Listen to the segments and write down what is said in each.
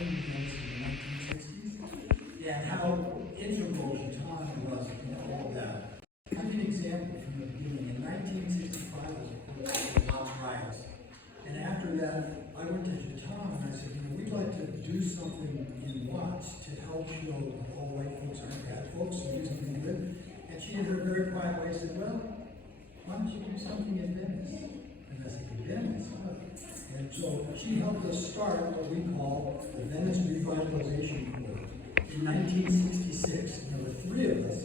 in the 1960s, and how integral Jataun was in all of that. I'll give you an example from the beginning. In 1965, there was lots of riots. And after that, I went to Jataun and I said, we'd like to do something in Watts to help show all white folks aren't bad folks and do something good. And she, in her very quiet way, said, well, why don't you do something in Venice? And I said, Venice? Huh? And so she helped us start what we call the Venice Revitalization Corps. In 1966, there were 3 of us,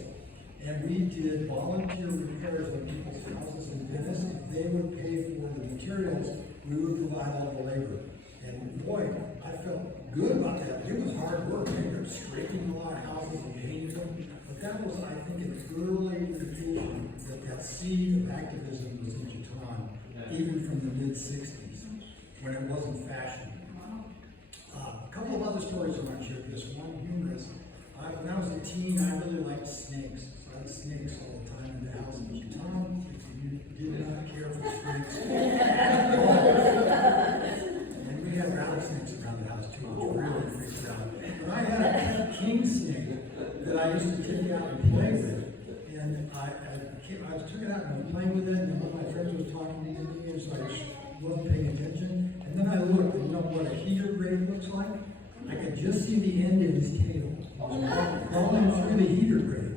and we did volunteer repairs on people's houses in Venice. If they would pay for the materials, we would provide all the labor. And boy, I felt good about that. It was hard work. We were scraping a lot of houses and painting them. But that was, I think, an early indication that that seed of activism was in Jataun, even from the mid-60s, when it wasn't fashion. A couple of other stories I want to share. This one humorous. When I was a teen, I really liked snakes. So I had snakes all the time in the house in Jataun. If you did not care for snakes. And we had rattlesnakes around the house too, which really freaked out. But I had a pet king snake that I used to take out and play with. And I took it out and I was playing with it, and one of my friends was talking to me, and so I just wasn't paying attention. And then I looked, and you know what a heater braid looks like? I could just see the end of his tail crawling through the heater braid.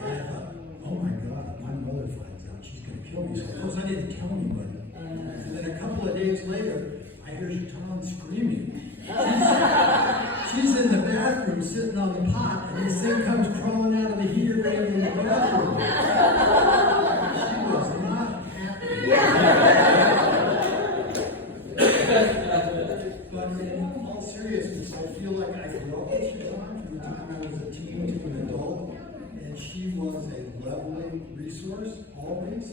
And I thought, oh my God, my mother finds out, she's going to kill me. So of course I didn't tell anybody. And then a couple of days later, I hear Jataun screaming. She's in the bathroom sitting on the pot, and this thing comes crawling out of the heater braid in the bathroom. She was not happy. But in all seriousness, I feel like I grew up with Jataun from the time I was a teen to an adult, and she was a lovely resource, always.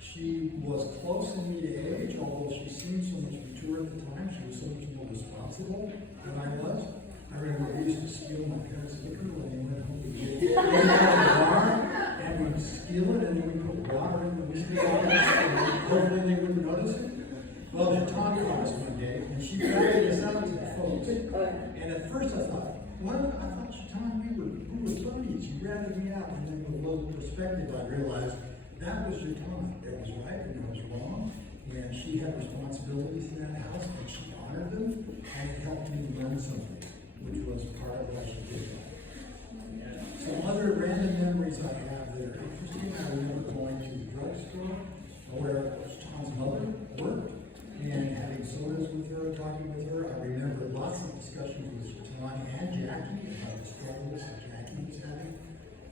She was close in me to age, although she seemed so much mature at the time. She was so much more responsible than I was. I remember we used to steal my parents' liquor when they went home to get out of the bar, and we'd steal it, and then we'd put water in the whiskey bottles, and hopefully they wouldn't notice it. Well, Jataun caught us one day, and she ratted us out to the folks. And at first I thought, what? I thought, Jataun, we were buddies. You ratted me out. And then with a little perspective, I realized that was Jataun. It was right and it was wrong. And she had responsibilities in that house, and she honored them, and it helped me learn something, which was part of why she did that. Some other random memories I have that are interesting. I remember going to the drugstore where Jataun's mother worked, and having sodas with her, talking with her. I remember lots of discussions with Jataun and Jackie about the struggles that Jackie was having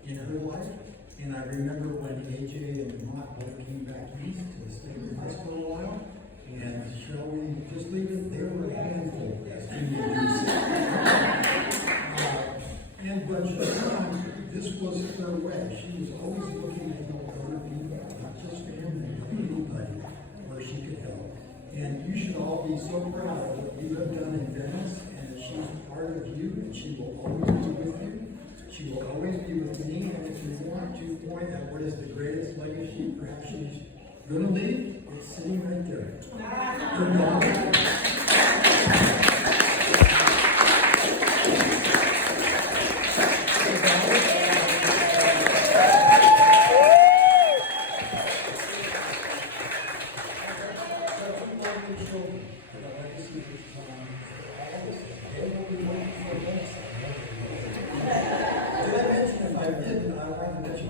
in her life. And I remember when AJ and Vermont both came back east to stay with us for a while. And shall we just leave it? They were a handful as teenagers. But Jataun, this was her way. She was always looking to help other people, not just family, but anybody where she could help. And you should all be so proud of what you have done in Venice, and she's part of you, and she will always be with you. She will always be with me, and if you want to point at what is the greatest legacy perhaps she's going to leave, it's sitting right there. Her daughter.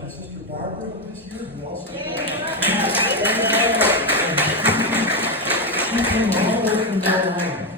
My sister Barbara this year, who also she came all the way from Worden.